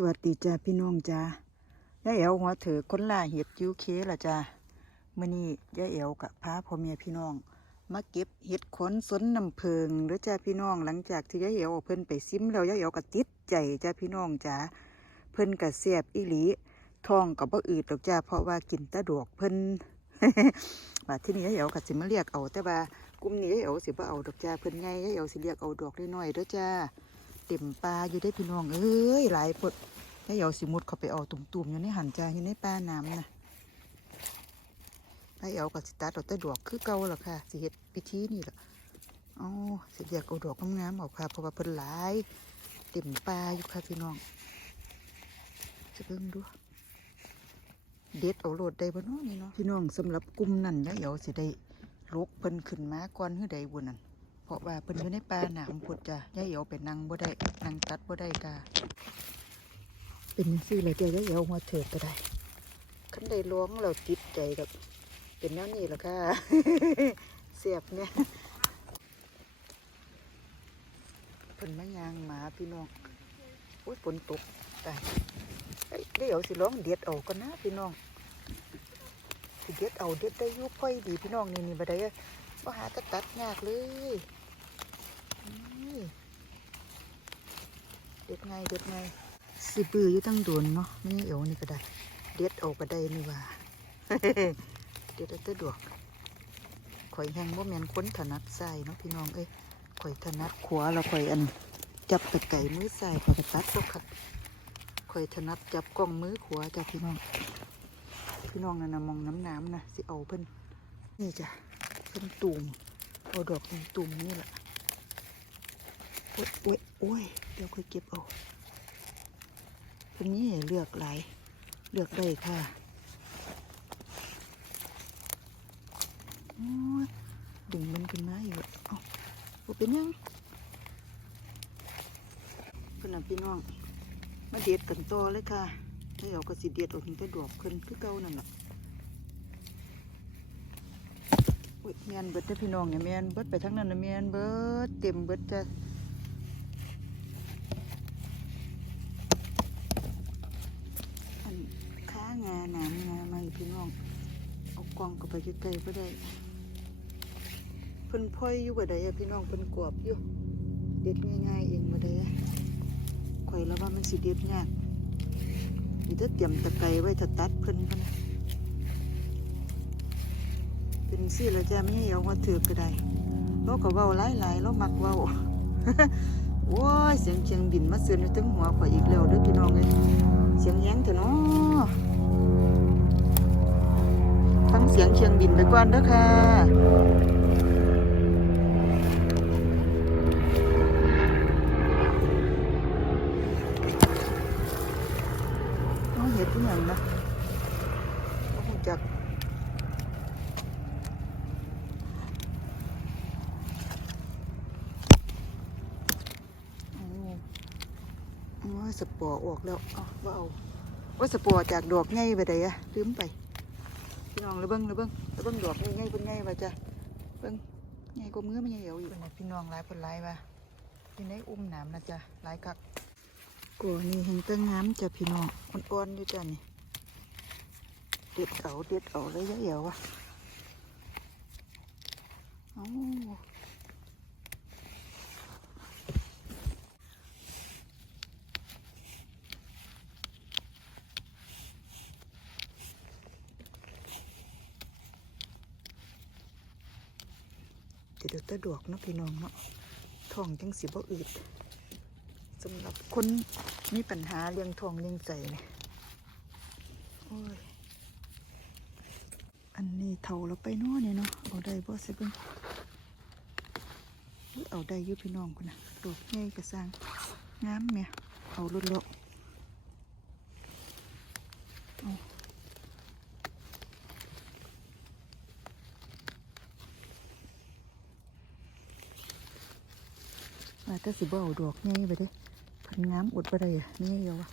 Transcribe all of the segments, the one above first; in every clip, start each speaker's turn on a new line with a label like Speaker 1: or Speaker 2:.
Speaker 1: สวัสดีจ้าพี่น้องจ้าย่าเอ๋วหัวเถอคนล่าเห็ดยูเคละจ้ามื่อนี้ย่าเอ๋วกับพาพ่อแม่พี่น้อง มาเก็บเห็ดขนสนน้ำเพิงหรือจ้าพี่น้องหลังจากที่ย่าเอ๋วเอเพิ่นไปซิมแล้วย่าเอ๋วก็ติดใจจ้าพี่น้องจ้าเพิ่นก็แซ่บอีหลีท้องก็บ่อืดดอกจ้าเพราะว่ากินตะดอกเพิ่นบาดที่นี่ย่าเอ๋วก็สิมาเรียกเอาแต่ว่ากลุ่มนี้ย่าเอ๋วสิบ่เอาดอกจ้าเพิ่นไงย่าเอ๋วสิเรียกเอาดอกน้อยๆเด้อจ้า เต็มปลาอยู่ได้พี่น้องเอ้ยหลายปดแล้เดี๋ยวสิมุดเขาไปเอาตุ่มๆอยู่ในหันใจอยู่ในปลาน้ำนะแล้วเอากับสิตัดเอาแต่ดอกคือเก่าล่ะค่ะสิเฮ็ดพิธีนี่ล่ะอ๋อสิเรียกเอาดอกงามๆเอาค่ะเพราะว่าเพิ่นหลายเต็มปลาอยู่ค่ะพี่น้องจะเบิ่งดูเด็ดเอาโหลดได้บ่เนาะนี่เนาะพี่น้องสำหรับกลุ่มนั้นแล้วเดี๋ยวสิได้ลกเพิ่นขึ้นมาก่อนหื้อใดบุนั่น เพราะว่าเพิ่นอยู่ในป่าหนามพุดจ้ะย่าเอ๋วไปนั่งบ่ได้นั่งตัดบ่ได้กาเป็นจังซี่เลยจ้ะย่าเอ๋วหัวเถิดก็ได้คันได้ล้วงเราติดใจแบบเป็นแนวนี้ล่ะค่ะ เสียบเนี่ยเพิ่นมายางหมาพี่น้องอุ้ยฝนตกตายเอ้ยเดี๋ยวสิร้องเด็ดเอากันนะพี่น้องสิเด็ดเอาเด็ดได้อยุบค่อยดีพี่น้องนี่นี่บ่ได้อะก็หาจะตัดยากเลยนี่ เด็ดไงเด็ดไงสิบืออยู่ตั้งโดนเนาะไม่เอวนี่ก็ได้ เด็ดเอาก็ได้นี่ว่าเด็ดเอาแต่ดวกข่อยแห้งบ่แม่นคนถนัดใส่เนาะพี่น้องเอ้ยข่อยถนัดขวาแล้วข่อยอัน จับตะไก่มือใส่ข่อยตัดพวกขัดข่อยถนัดจับกล้องมือขวาจ้ะพี่น้อง พี่น้องนั่นนะมองน้ำน้ำนะสิเอาเพิ่นนี่จ้ะเป็นตุ่มเอาดอกเป็นตุ่มนี่แหละ อ้ยโอ้ยโอ้ยเดี๋ยวค่อยเก็บเอาเป็นนี้เลือกหลายเลือกได้ค่ะดึงมันขึ้นมาอยู่เอาบ่เป็นยังเพื่อนนะพี่น้อง มาเด็ดกันต่อเลยค่ะแล้วเดี๋ยวก็สิเด็ดออกถึงแต่ดอกขึ้นคือเก่านั่นแหละเมียนเบิดเด้พี่น้องเนี่ยเมียนเบิดไปทั้งนั้นนะเมียนเบิดเต็มเบิดจะอันค้างาหนามงามาอีก พี่น้อง เอากล้องก็ไปใกล้ๆก็ได้เพิ่นพ่อยอยู่บ่ได้อะพี่น้องเพิ่นกวบอยู่เด็ดง่ายๆเองบ่ได้อะข่อยแล้วว่ามันสิเด็ดยากมีแต่เตรียมตะไคร้ไว้ถ้าตัดเพิ่นเพิ่นเป็นสิแล้วจะไม่ให้เอามาถือก็ได้เราก็เว้าหลายหลายๆเรามักเว้าโอ้ยเสียงเชียงบินมาเสือนอยู่ถึงหัวข่อยอีกแล้วเด้อพี่น้องเลยเสียงแย้งเถอะเนาะ สียงเชียงบินไปก่อนเด้อค่ะเอาเห็ดที่ไหนนะบ่รู้จักโอ้โอ้ยสปอร์ออกแล้ว เอาว่าเอาว่าสปอร์จากดอกไงไปไดอะลืมไป พี่น้องเลยเบิ้งเลยเบิ้งเลยเบิ้งดอกไงไงเป็นไงมาจ้ะเบิ้งไงก็มือมันยังเหี่ยวอยู่นะพี่น้องหลายคนหลายว่ะพี่ไหนอุ้มน้ำนะจ้ะหลายคักกัวนี่เห็นตั้งน้ำจ้ะพี่น้องอ่อนๆอยู่จ้ะนี่เด็ดเอาเด็ดเอาเลยเหี่ยวว่ะเอ้ เดือดตะดวกเนาะพี่น้องเนาะท้องจังสิบ่อืดสำหรับคนมีปัญหาเรื่องท้องเรื่องใจเนี่ยโอ้ยอันนี้เท่าเราไปนาะเนี่ยเนาะเอาได้บ่สิเบิ่งเอาได้ยู่พี่น้องคุณนะดอกใหญ่กระซังงามแม่ยเอาลุดโลเอาว่า แต่สิบ่เอาดอกใหญ่ไปเด้พิ่นงามอดบ่ได้นี่เดียววะ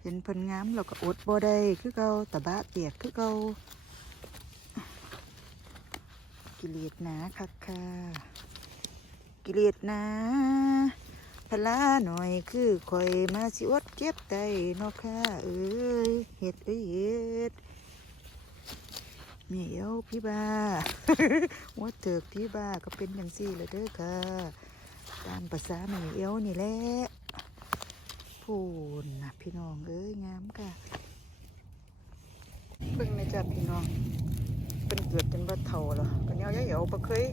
Speaker 1: เห็นพิ่นงามเราก็อดบ่ได้คือเก่าตะบะเปียกคือเก่ากิเลสหนาคักค่ะกิเลสหนาพลาหน่อยคือคอยมาสิอดเก็บได้นอกค่ะเอ้ยเฮ็ดเอ้ยเฮ็ด เมียวพี่บ้าว่าเติกพี่บ้าก็เป็นอย่างสี่เลยเด้อค่ะ ตามภาษาเมียวนี่แหละพูนนะพี่น้องเอ้ยงามค่ะเพิ่งนะจ๊ะพี่น้องเป็นเกิดเป็นบ่เท่าเหรอกันยาวยยเหี่ยวบ่เคย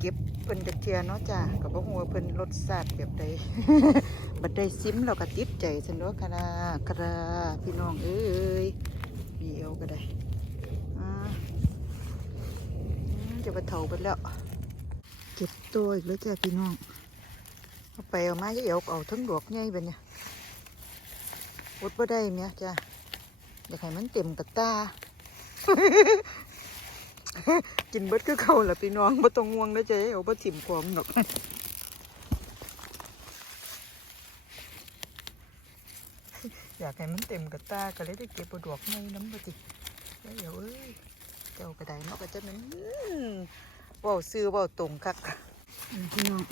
Speaker 1: เก็บเพิ่นจะเทียเนาะจ้ะกับบ่ฮู้ว่าเพิ่นรสชาติแบบใดบัดได้ซิมเราก็ติดใจซั่นเนาะค่ะนะค่ะพี่น้องเอ้ยมีเอวก็ได้อ่าอืม จะบ่เฒ่าเบิดแล้ว เก็บตัวอีกแล้วจ้ะพี่น้อง เอาไปเอามาจะเอวเอาทั้งดอกใหญ่บัดเนี่ยอดบ่ได้แม่จ้ะอยากให้มันเต็มกระตา กินเบิดคือเขาละพี่น้องบ่ต้องง่วงนะเจ๊เอาบ่ถิ่มความดอกอยากให้มันเต็มกระตาก็เลยได้เก็บเอาดอกไม้น้ำบ่ติแล้วเดี๋ยวเอ้ย เจ้าก็ได้เนาะก็จะนั้นเว้าซื้อเว้าตรงคักอืมพี่น้อง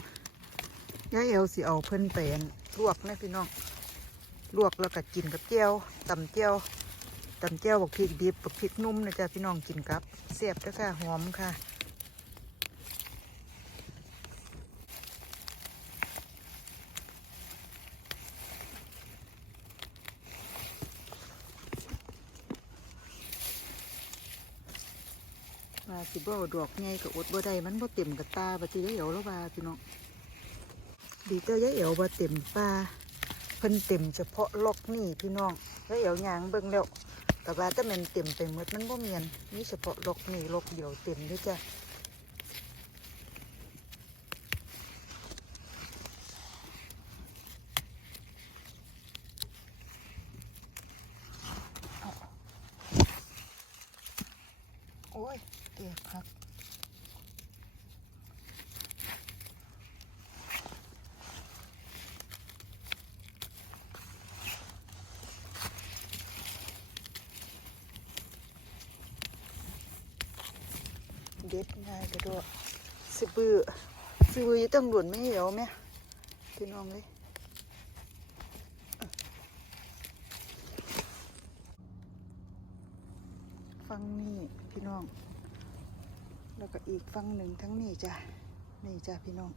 Speaker 1: ยายเอวสิเอาเพิ่นไปอั่นลวกนะพี่น้องลวกแล้วก็กินกับเจียวตำเจียวตำเจ้าบอกพริกดิบบอกพริกนุ่มนะจ๊ะพี่น้องกินกับเสียบแล้วค่ะหอมค่ะ สิบ่เอาดอกไงก็อดบ่ได้มันบ่เต็มกับตาบ่สิได้เอวแล้วบ่าพี่น้องดีเตอร์ยายเอวบ่เต็มปลาเพิ่นเต็มเฉพาะล็อกนี่พี่น้องยายเอวยางเบิ่งแล้วแต่ว่าถ้ามันเต็มไปหมดมันบ่เมียนนี่เฉพาะลอกนี่ลกเดียวเต็มด้วยจ้ะโอ้ยเจ็บครับ เด็ดง่ายกระโดดสิบือสิบืออยู่ต้องหลุนไม่เหี่ยวไหมพี่น้องเลยฟังนี่พี่น้อง แล้วก็อีกฟังหนึ่งทั้งนี่จ้ะนี่จ้ะพี่น้อง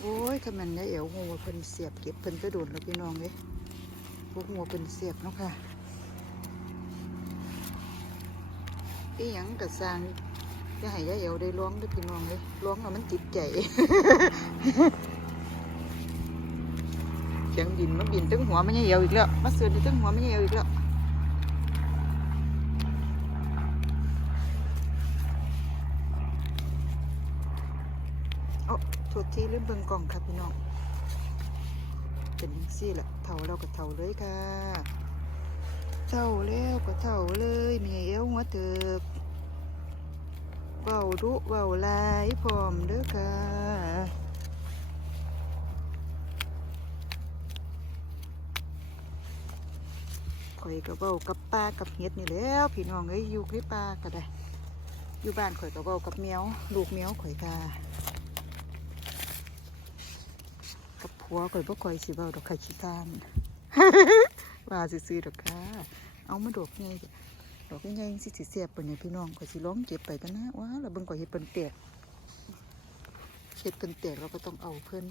Speaker 1: โอ้ยถ้ามันได้เอวหัวเพิ่นเสียบเก็บเพิ่นก็โดนแล้วพี่น้องเลยพวกหัวเพิ่นเสียบเนาะค่ะ อีหยังกะสร้างจะให้ยายเอวได้ร้องได้พี่น้องเลยร้องแล้วมันจิตใจเสียงบินมาบินตึงหัวมันยายเอวอีกแล้วมาเสือตึงหัวมันยายเอวอีกแล้วโอ้โทษทีลืมเบิ่งกล่องครับพี่น้องเป็นจังซี่แหละเท่าเราก็เท่าเลยค่ะ เท่าแล้วก็เท่าเลยเมียเอวหัวเถิกเบาดุเบาลายพร้อมเด้อค่ะข่อยก็เบากับปลากับเห็ดนี่แล้วพี่น้องเอ้ยอยู่ในป่าก็ได้ อยู่บ้านข่อยก็เบากับแมวลูกแมวข่อยค่ะกับผัวข่อยบ่ข่อยสิเบาดอกไข่ขี้กาน ว่าซื้อๆดอกค่ะ เอามาดอกไงดอกใหญ่ๆสิสิเสียบปนเนี่ยพี่น้องก็สิล้อมเก็บไปกันนะว้าแล้วเบิ่งก่อนเฮ็ดเปิ้นแตกเฮ็ดเปิ้นแตกเราก็ต้องเอาเพิ่น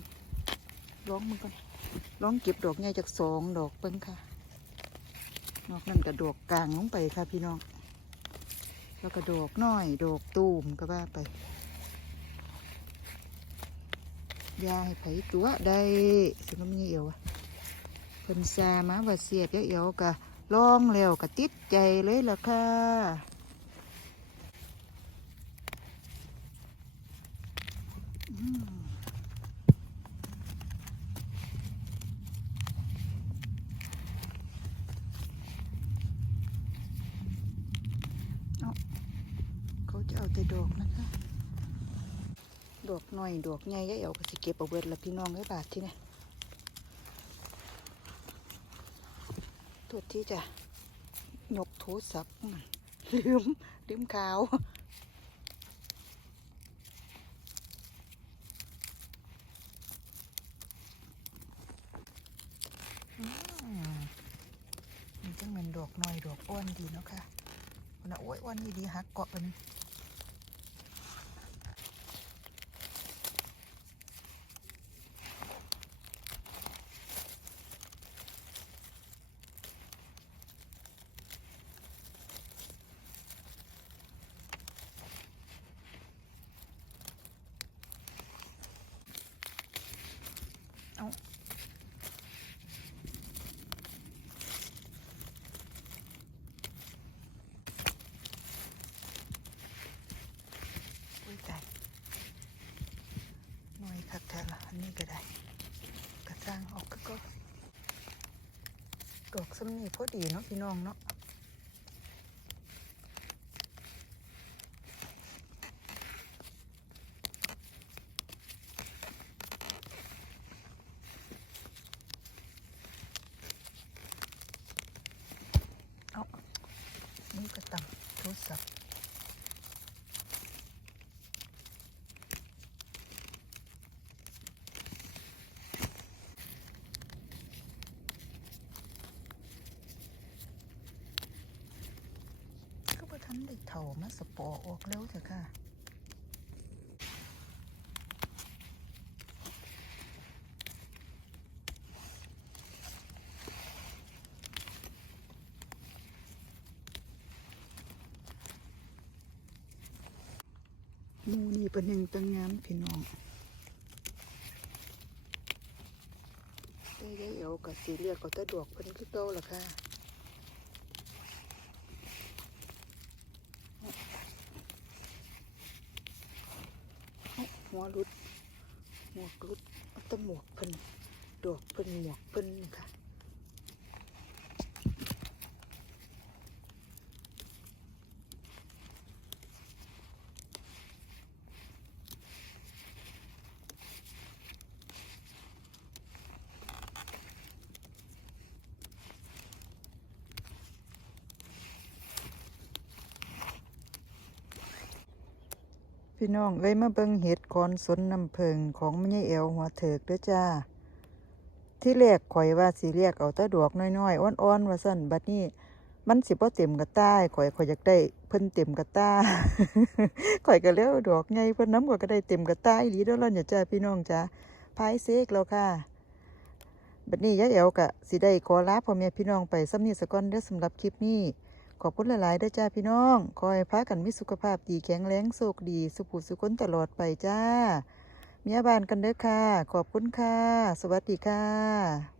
Speaker 1: ร้องมึงก่อนร้องเก็บดอกใหญ่จากสองดอกเบิ่งค่ะนอกนั้นก็ดอกกลางลงไปค่ะพี่น้อง แล้วก็ดอกน้อยดอกตูมก็ว่าไปยาให้ไผตัวได้สิมันมีเอียวอะ เพิ่นซามาว่าเสียบเยอะๆกะลองแล้วกะติดใจเลยล่ะค่ะเขาจะเอาแต่ดอกนะคะ ดอกหน่อย ดอกใหญ่ยายเอาก็สิเก็บเอาเบิดละพี่น้องไว้บาทที่นี่ ตัวที่จะยกโทรศัพท์ลืม ลืมขาวมันจะเหมือนดอกหน่อยดอกอ้วนดีเนาะค่ะมันอ้วนอ้วนดีฮักเกาะเป็น สำนีพอดีเนาะพี่น้องเนาะ เอานี่ก็ต่ำโทรศัพท์ มันได้เท่ามาสปอออกแล้วเถอะค่ะมูนี่เป็นยังตั้งงามพี่น้องได้ได้เอวกับสีเรียกก็ตะดวกเพิ่นคือเก่าล่ะค่ะเอ้า หัวรุดหมวกรุดตะหมวกเพิ่นดอกเพิ่นหมวกเพิ่นค่ะ พี่น้องเอ้ยมาเบิ่งเห็ดคอนสนน้ำเพิงของแม่ยายเอวหัวเถิกเด้อจ้า ที่แรกข่อยว่าสิเรียกเอาตะดอกน้อยๆอ่อนๆว่าซั่นบัดนี้มันสิบ่เต็มกระต้ายข่อยข่อยอยากได้เพิ่นเต็มกระต้าข่อยก็เลยเอาดอกใหญ่เพิ่นน้ำก็ก็ได้เต็มกระต้ายอีเด้อล่ะเนี่ยจ้าพี่น้องจ้าพายเซกแล้วค่ะบัดนี้ยายเอวก็สิได้ขอลาพ่อแม่พี่น้องไปสำนี้สะก่อนเด้อสำหรับคลิปนี้ ขอบคุณหลาย ๆ ด้วยจ้าพี่น้อง คอยพากันมีสุขภาพดีแข็งแรงสุขดี สุขสุขนตลอดไปจ้าเมียบานกันเด้อค่ะ ขอบคุณค่ะ สวัสดีค่ะ